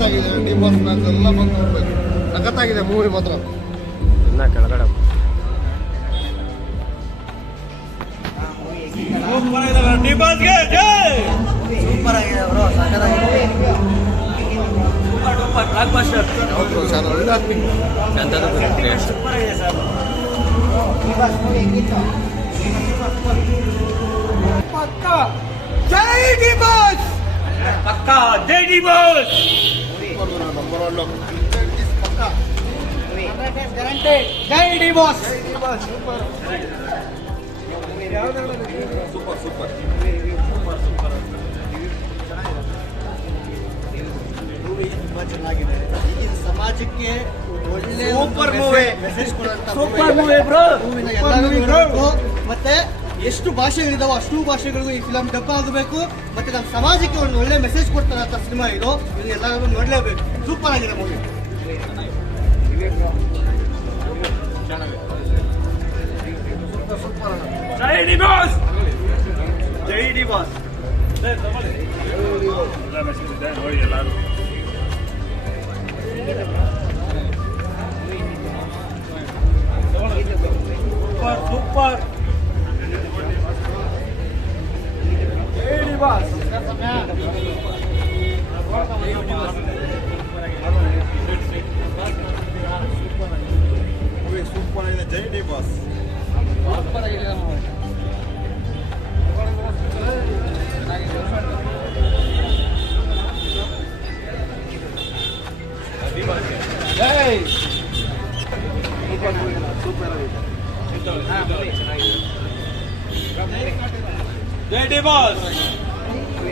ಸಖತ್ತಾಗಿದೆ D boss match ಎಲ್ಲ ಬಂದು ನೋಡ್ಬೇಕು ಸಖತ್ತಾಗಿದೆ ಮೂವಿ ಮಾತ್ರ ಇನ್ನ ಕೆಳಗಡೆ ಸೂಪರ್ ಆಗಿದೆ ಅವರು ಸಕ್ಕತ್ತಾಗಿದೆ ಹೌದು ಸರ್ ಒಳ್ಳೆ acting. ಸೂಪರ್ ಆಗಿದೆ ಸರ್ ಪಕ್ಕ ಜೈ ಡಿ ಬಾಸ್. ಪಕ್ಕ. ಜೈ ಡಿ ಬಾಸ್ ಮೂವಿ ತುಂಬಾ ಚೆನ್ನಾಗಿದೆ ಈಗಿನ ಸಮಾಜಕ್ಕೆ ಒಳ್ಳೆ Super movie. ಮೆಸೇಜ್ ಕೊಡುವಂತ ಸೂಪರ್ ಮೂವಿ ಬ್ರೋ ಮೂವಿನ ಎಲ್ಲರೂ ನೋಡ್ಬೇಕು. ಮತ್ತೆ ಎಷ್ಟು ಭಾಷೆಗಳಿದಾವೋ ಅಷ್ಟು ಭಾಷೆಗಳಿಗೂ ಈ ಫಿಲಮ್ ಡಬ್ಬ ಆಗಬೇಕು. ಮತ್ತೆ ನಮ್ಮ ಸಮಾಜಕ್ಕೆ ಒಂದು ಒಳ್ಳೆ ಮೆಸೇಜ್ ಕೊಡ್ತಾರಂತ ಸಿನಿಮಾ ಇದು. ಇದು ಎಲ್ಲರೂ ನೋಡಲೇಬೇಕು. ಸೂಪರ್ ಆಗಿದೆ ಮೂವಿ ಜೈ ಡಿ ಬಾಸ್ ಜೈ ಡಿ ಬಾಸ್ ಸೂಪರ್ ಜೈ ಡಿ ಬಾಸ್ ಮೂವಿ ಸೂಪರ್ ಆಗಿದೆ ಜೈ ಡಿ ಬಾಸ್ ಜೈ ಡಿ ಬಾಸ್ ಆಸು ಮೂವಿ ಜೈ ಡಿ ಬಾಸ್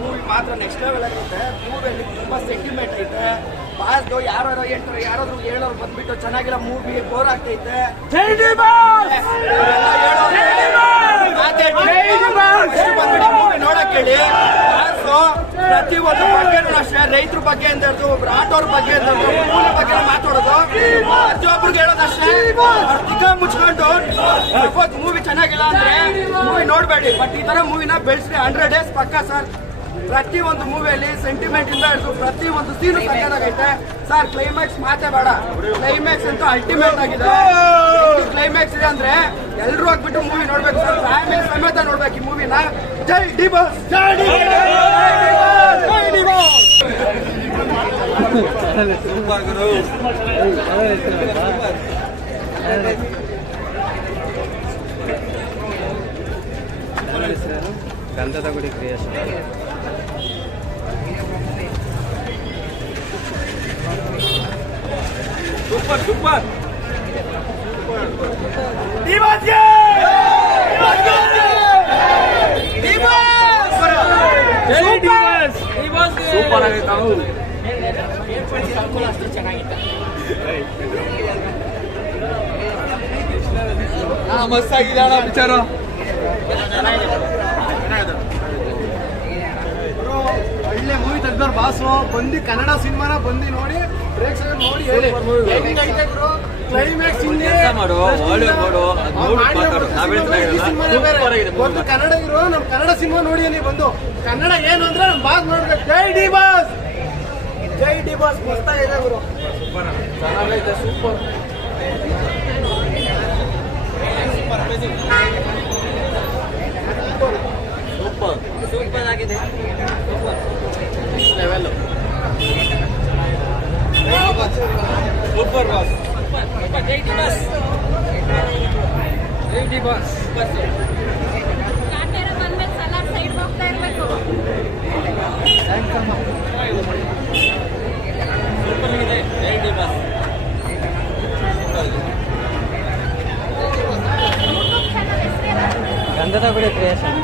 ಮೂವಿ ಮಾತ್ರ ನೆಕ್ಸ್ಟ್ ಲೆವೆಲ್ ಆಗಿರುತ್ತೆ. ಮೂವಿಯಲ್ಲಿ ತುಂಬ ಸೆಂಟಿಮೆಂಟ್ ಐತೆ. ಬಾಸ್ದು ಯಾರು ಎಂಟ್ರು ಯಾರಾದ್ರೂ ಹೇಳೋರು ಬಂದ್ಬಿಟ್ಟು ಚೆನ್ನಾಗಿರೋ ಮೂವಿ ಬೋರ್ ಆಗ್ತೈತೆ. ಮೂವಿ ನೋಡಕ್ ಹೇಳಿ. ಬಾಸು ಪ್ರತಿ ಒಂದು ಬಗ್ಗೆನೂ ಅಷ್ಟೇ ರೈತರ ಬಗ್ಗೆ ಅಂತ ಹೇಳ್ದು ಒಬ್ರು ಆಟೋರ್ ಬಗ್ಗೆ ಅಂತ ಹೇಳ್ದು ಮೂವಿ ಬಗ್ಗೆ ಮಾತಾಡೋದು. ಪ್ರತಿಯೊಬ್ರಿಗೆ ಹೇಳೋದಷ್ಟೇ ಅರ್ಧ ಮುಚ್ಕೊಂಡು ಮೂವಿ ಚೆನ್ನಾಗಿಲ್ಲ ಅಂದ್ರೆ ಮೂವಿ ನೋಡ್ಬೇಡಿ. ಬಟ್ ಈ ತರ ಮೂವಿನ ಬೆಳೆಸ್ರಿ. ಹಂಡ್ರೆಡ್ ಡೇಸ್ ಪಕ್ಕ ಸರ್. ಪ್ರತಿ ಒಂದು ಮೂವಿಯಲ್ಲಿ ಸೆಂಟಿಮೆಂಟ್ ಇಂದ ಹಿಡಿದು ಪ್ರತಿ ಒಂದು ಸೀನು ಸಕ್ಕದಾಗೈತೆ ಸರ್ ಕ್ಲೈಮ್ಯಾಕ್ಸ್ ಮಾತೇ ಬೇಡ. ಕ್ಲೈಮ್ಯಾಕ್ಸ್ ಅಂತೂ ಅಲ್ಟಿಮೇಟ್ ಆಗಿದೆ. ಕ್ಲೈಮ್ಯಾಕ್ಸ್ ಇದೆ ಅಂದ್ರೆ ಎಲ್ಲರೂ ಹೋಗ್ಬಿಟ್ಟು ಮೂವಿ ನೋಡ್ಬೇಕು ಸರ್ ಫ್ಯಾಮಿಲಿ ಸಮೇತ ನೋಡ್ಬೇಕು ಈ ಮೂವಿನ ಜೈ ಡಿ ಬಾಸ್ ಜೈ Gandhada Gudi creation super super super ಆಗೈತೆ ನಾವು ಮಸ್ತ್ ಆಗಿದೆ ಅಣ್ಣ ವಿಚಾರ ಒಳ್ಳೆ ತೆಗ್ದವ್ರು ಬಂದು ಕನ್ನಡ ಸಿನಿಮಾನ ಬಂದು ನೋಡಿ ಪ್ರೇಕ್ಷಕರು ನೋಡಿ ಹೇಳಿ. ಹೆಂಗೈತೆ ಗುರು? ಕ್ಲೈಮ್ಯಾಕ್ಸ್ ಹಿಂಗೆ ಮಾಡು, Hollywood ಮಾಡು, ಆಗಿದೆ. ಒಂದು ಕನ್ನಡ ಇರೋ ನಮ್ ಕನ್ನಡ ಸಿನಿಮಾ ನೋಡಿ ಅಲ್ಲಿ ಬಂದು. ಕನ್ನಡ ಏನು ಅಂದ್ರೆ ನಮ್ ಬಾಸ್ ನೋಡ್ಬೇಕು. ಜೈ ಡಿ ಬಾಸ್! ಜೈ ಡಿ ಬಾಸ್ ಮಸ್ತಾಗಿದೆ ಗುರು. ಚೆನ್ನಾಗೈತೆ ಸೂಪರ್. ಸೂಪರ್. ಆಗಿದೆ. ಕಾಟೇರ ಬಂದ್ಮೇಲೆ ಸೂಪರ್ ಬಾಸ್ ಹೋಗ್ತಾ ಇರ್ಬೇಕು ಯೂಟ್ಯೂಬ್ ಚಾನಲ್ ಹೆಸರೇನು ಗಂಧದ ಗುಡಿ ಕ್ರಿಯೇಷನ್